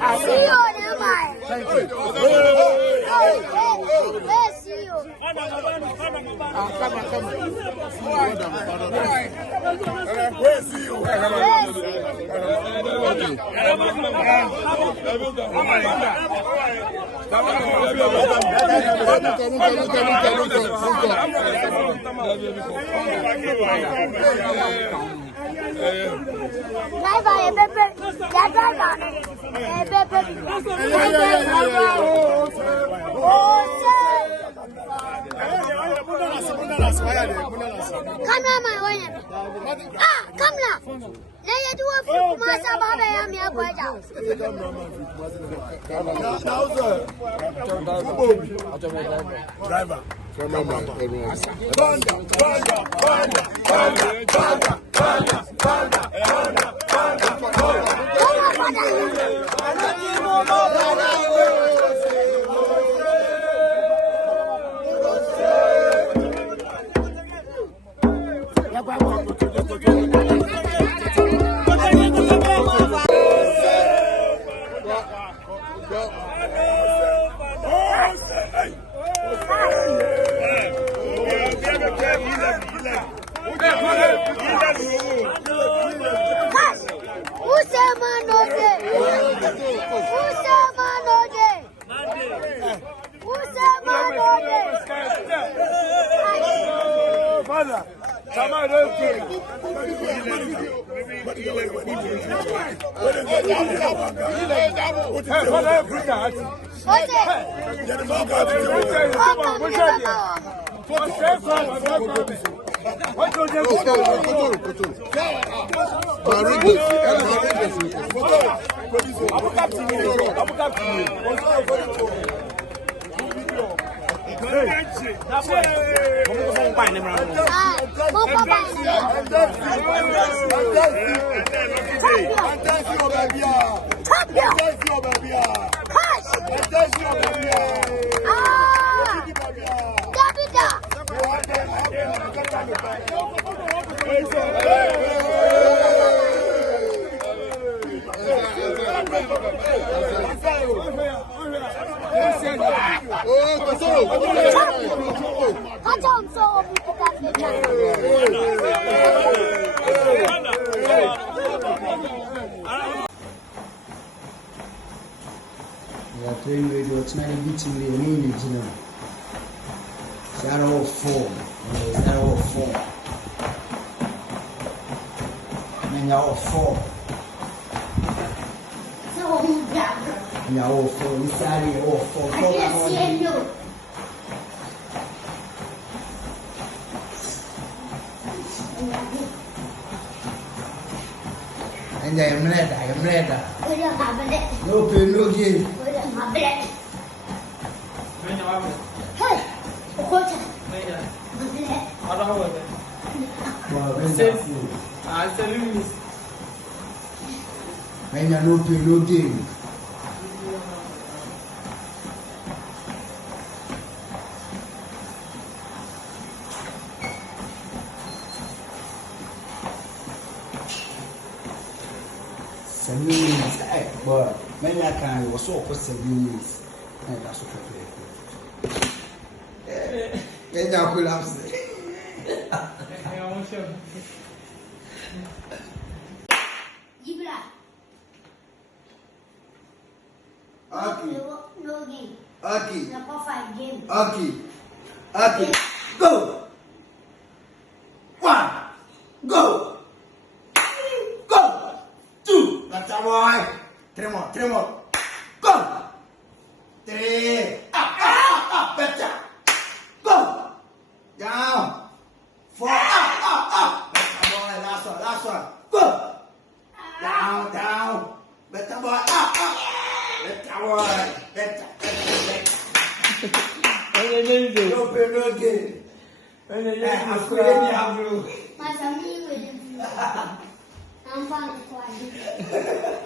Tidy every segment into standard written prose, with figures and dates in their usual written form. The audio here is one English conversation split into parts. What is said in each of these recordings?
I see you on your mind. Thank you. See you. Where see you? Come now. Now you do a few months about me. I'm going down. Driver.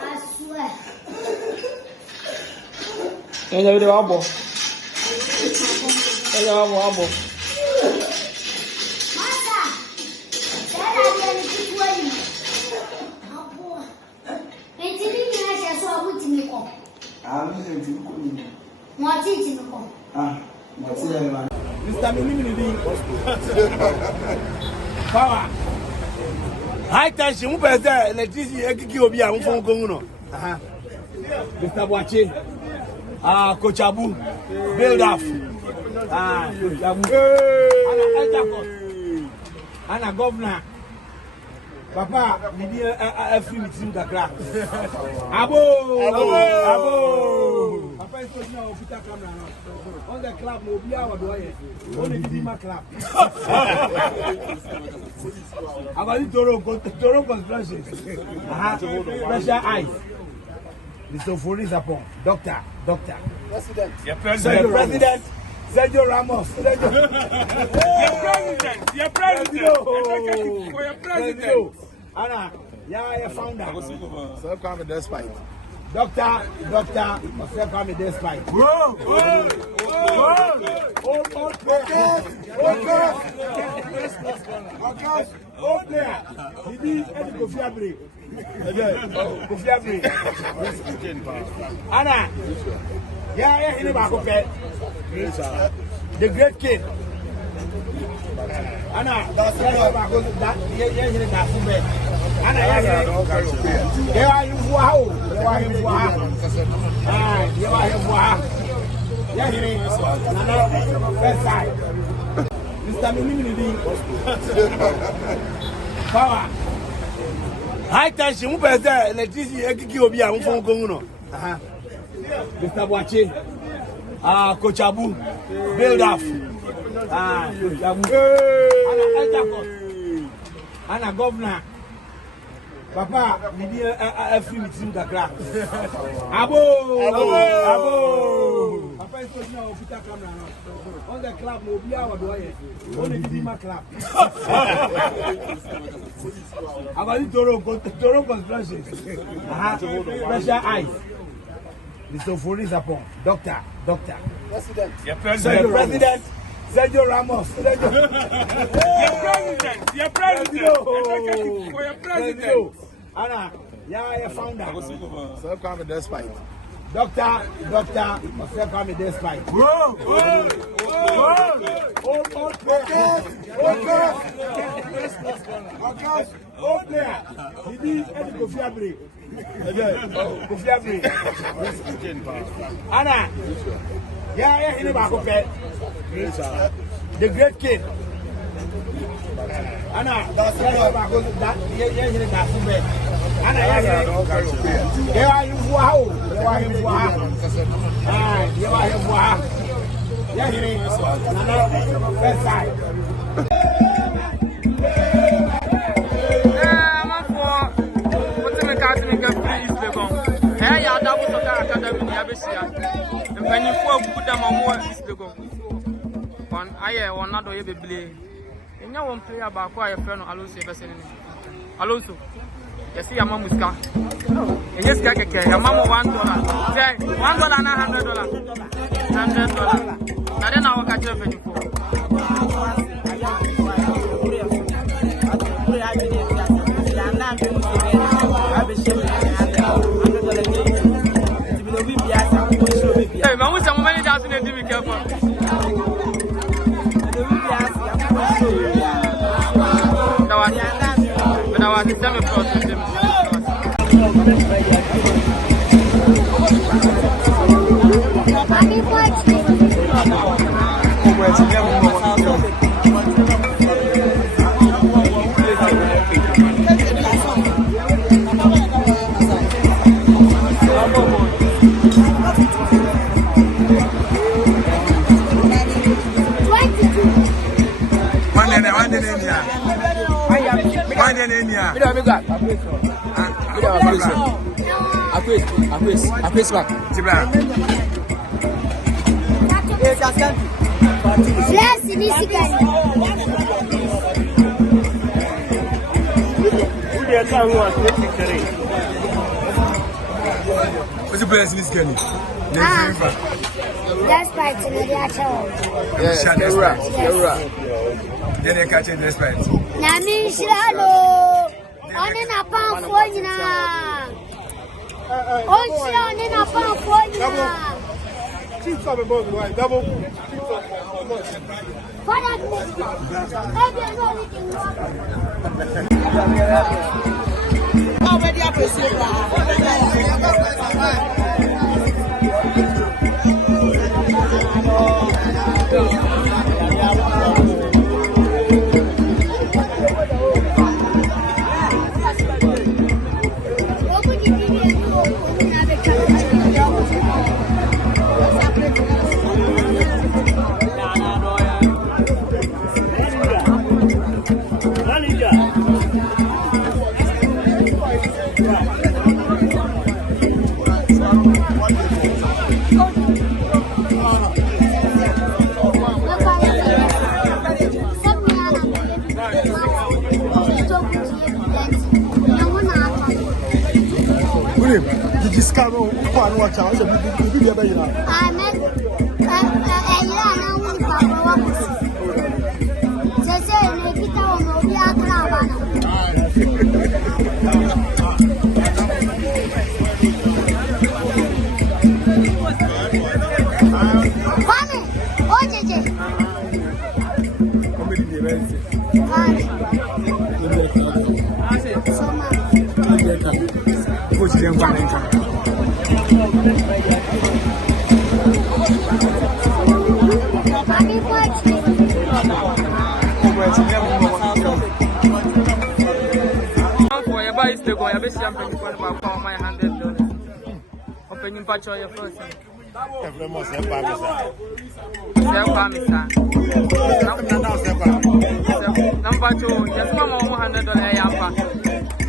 I swear. Power. High tension, who bears there? Electricity, Obi, and phone Gomuno. Mr. Boache. Coach Abu. Build up. Coach Abu. Anna Governor. Papa, we need a few with him. Abo. Papa is talking about Peter Camera. On the club, no be our doye. Only the Dima club. About the Toro construction. Pressure eyes. Mr. Police upon. Doctor. President. President. Sergio Ramos. Your president. Anna, yeah, founder. So Kwame despite. Doctor, myself Kwame despite. Whoa. Old player. He did any Kofi Abri. Anna, yeah, he never the great kid. Anna, that Anna, Power. High tension, who bears there? Electricity, Obi, and phone Gomuno. Mr. Boache. Coach Abu. Build up. Coach Abu. Anna Governor. Papa, we need a few with him. Abo. Papa is talking about Peter Camera. On the club, no be our doye. Only the Dima club. About the Toro construction. Pressure eyes. Mr. Police upon. Doctor. President. President. Sergio Ramos. Your president. Anna, yeah, founder. So Kwame despite. Doctor, myself Kwame despite. Whoa. Old player. He did any Kofi Abri. Anna, yeah, he never the great kid. Anna, that Anna, Dabo Academy, Abesia. The penny for put them on more is the go. One I will not do a play. And no one play about quiet friend Alonso. Alonso, you see a mamuska. And yes, a mamma $1. Say $1 and $100. Now then I'll catch up for. Hey, man, what's some money just in the TV careful? Now I can tell me What's the best in this game? Despite the show. Yes, then they catch it despite. Nami Shalo. On in a pound for you now. On in a pound for you now. Keep some of both, right? Double. Already appreciate that. Did you discover one watch out? I met a Opening patch on your first. Kwame, Number 2, just $100 yampa.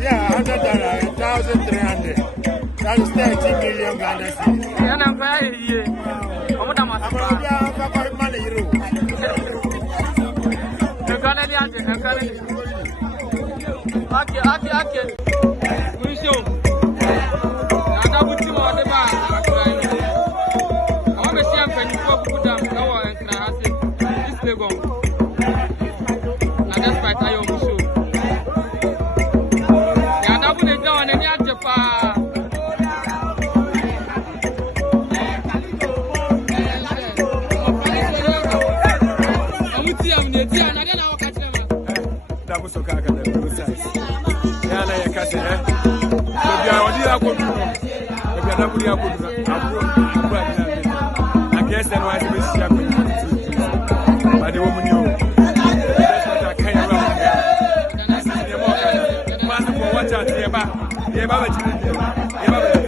yeah, $100, 1,300. That is 30 million Ghana cedis. And I'm very here. I'm money. Okay. We show. Dabo so ka ka the size. Ya na ya ka se eh. Bia odi akodu. Bia Dabo ni akodu. Abro. I guess then why we see am. But the woman you. That's what I can around here. Pass for watch out here ba. Here ba wechi. Here ba wechi.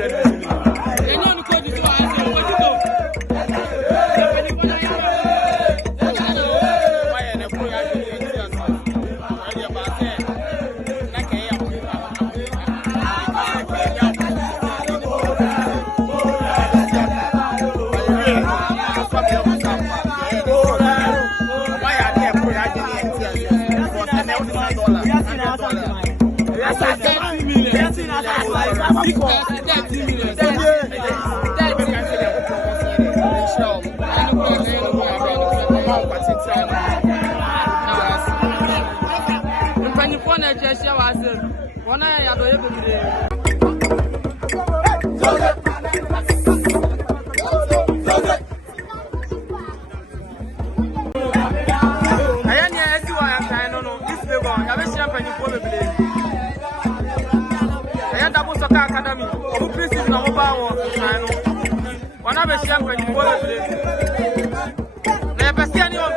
Academy, who places in our power, one of the champagne you want to never see anyone.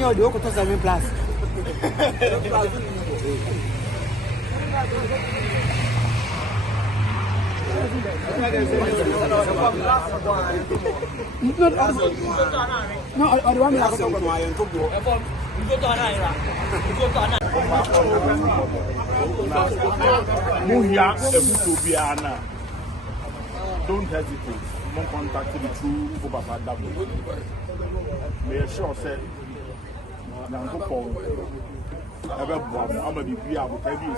me or the Okoto 7 plus. No, I don't want don't hesitate. Don't contact the true Dabo. May assure say, I'm going to be able to tell you.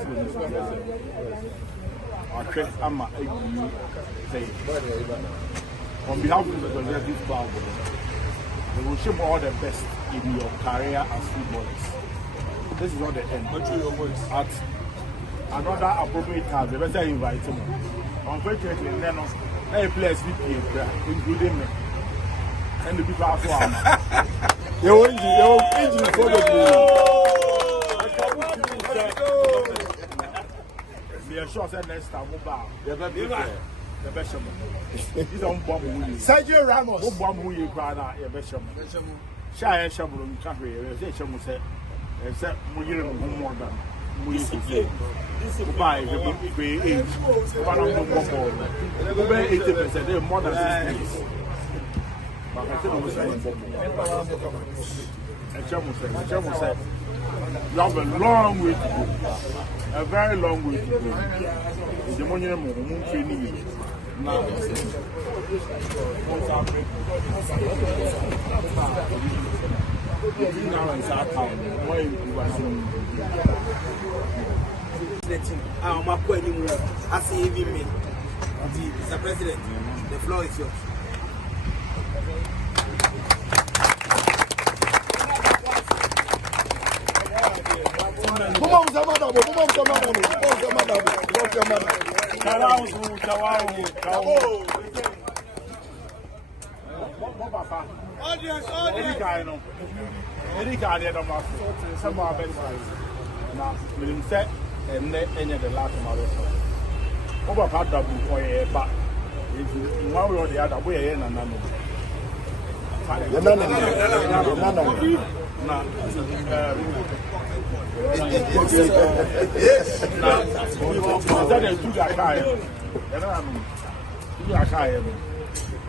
On behalf of the Conservative Party, we will show all the best in your career as footballers. This is not the end. At another appropriate time, the better invite him. Unfortunately, then any players including me, and the people as well. Your engine follow you. Be assured that next time we'll bow. The best of them. Sergio Ramos. Who bomb who you cry out, your best of them. Shy and Shamu in country, they Shamu said, except Mugiran more than we used to say. By the age, one of them more. 80%, they're more than 60. But I think it was and Shamu said, you have a long way to go. A very long way to go. The money won't training you. Now, in South Town, I'm not going anywhere. I see even me. Mr. President, the floor is yours. Any guy there, some are very wise. Now, with him set and any of the last of our over part Dabo for a back. If you one way or the other way, and none.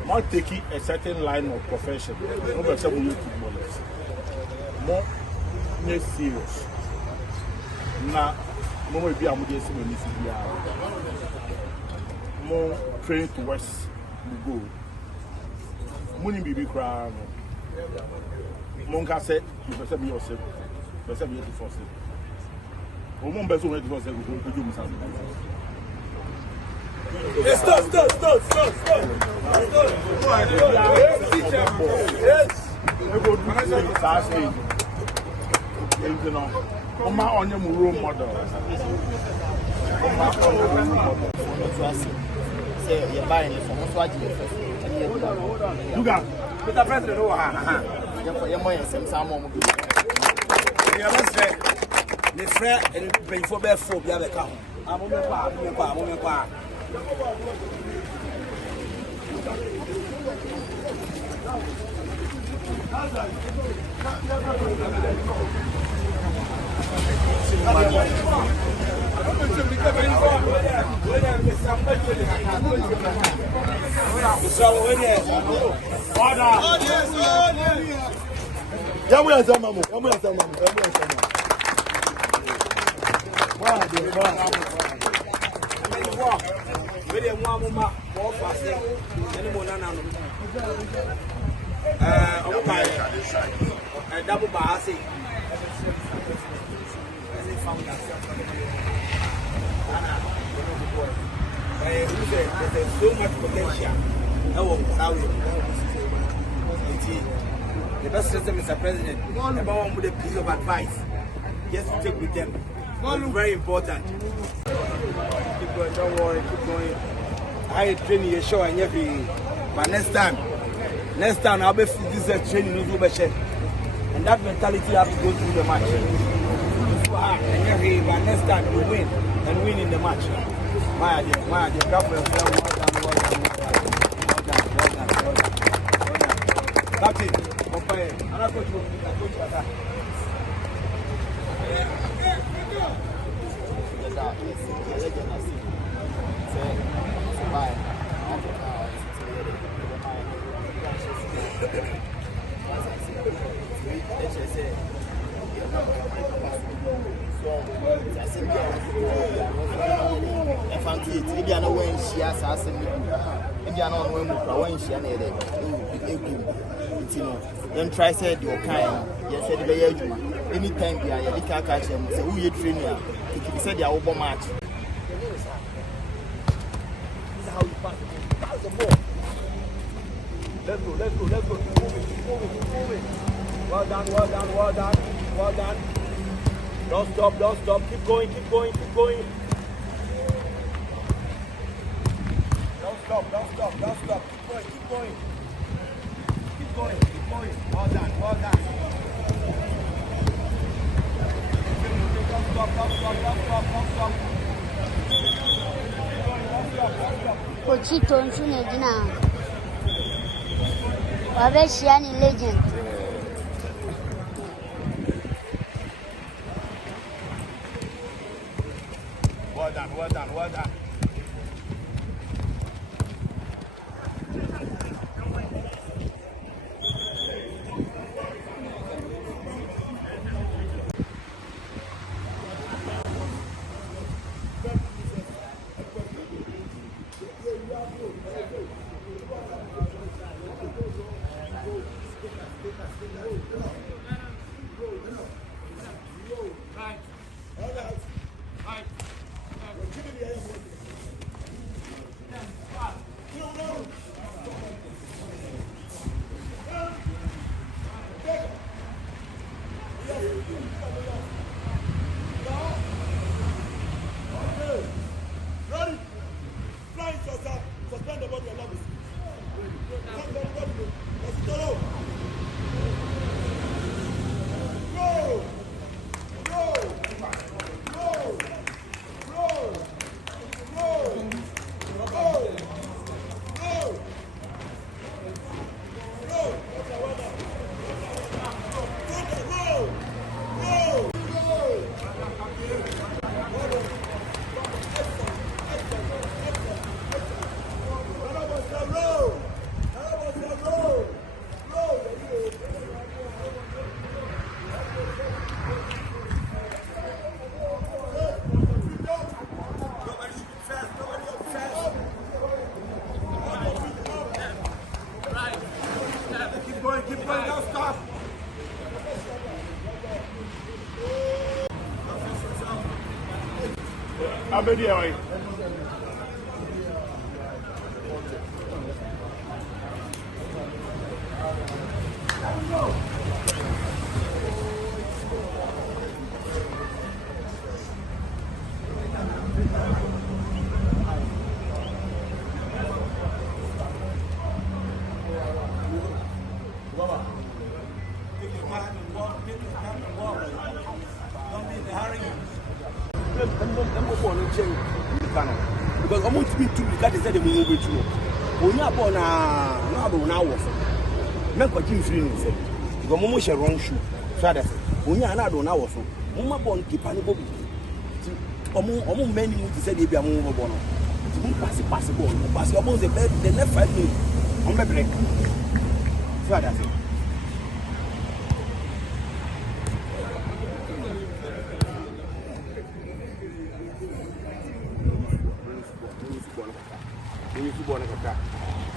Not taking a certain line of profession. More serious. Now, more be more training towards the goal. Money be crying. Monka said, you perceive yourself. Perceive you to force it. One person went to force it. Stop. Yes. On your role model. Say you're buying it from what's watching it. You got Mr. President, you're more than some more. You must say, the friend and pay for bed for the other count. I'm on the bar. Dabo Osei. There's so much potential. The best system, Mr. President, everyone with a piece of advice, just to take with them. It's very important. Keep going, don't worry, keep going. I train you show and every, but next time I'll be this training no do and that mentality you have to go through the match. And every, but next time you win and win in the match. My dear, government, well done. That's it. If you are not when she has asked me, if you are not when she and then try said your kind, yes, said the anytime you are catch them, say who you train here, he said they are over match. This is how you pass the ball. Let's go. Keep moving. Well done. Don't stop. Keep going. Don't stop. Keep going. Well done. Don't stop. Pochito nsune dina. Wabe shiani legend. Well done. Keep going, don't stop. How many are you? Because I'm going to be too because they said they move with you. When you are born now, make what you feel. Because Momo shall wrong shoe. So that's when you are not on our phone. Mama born keep on go. Omo many to say they be a move born. Possible. Pass your bones the left 5 minutes. On the break. So that's it. Football.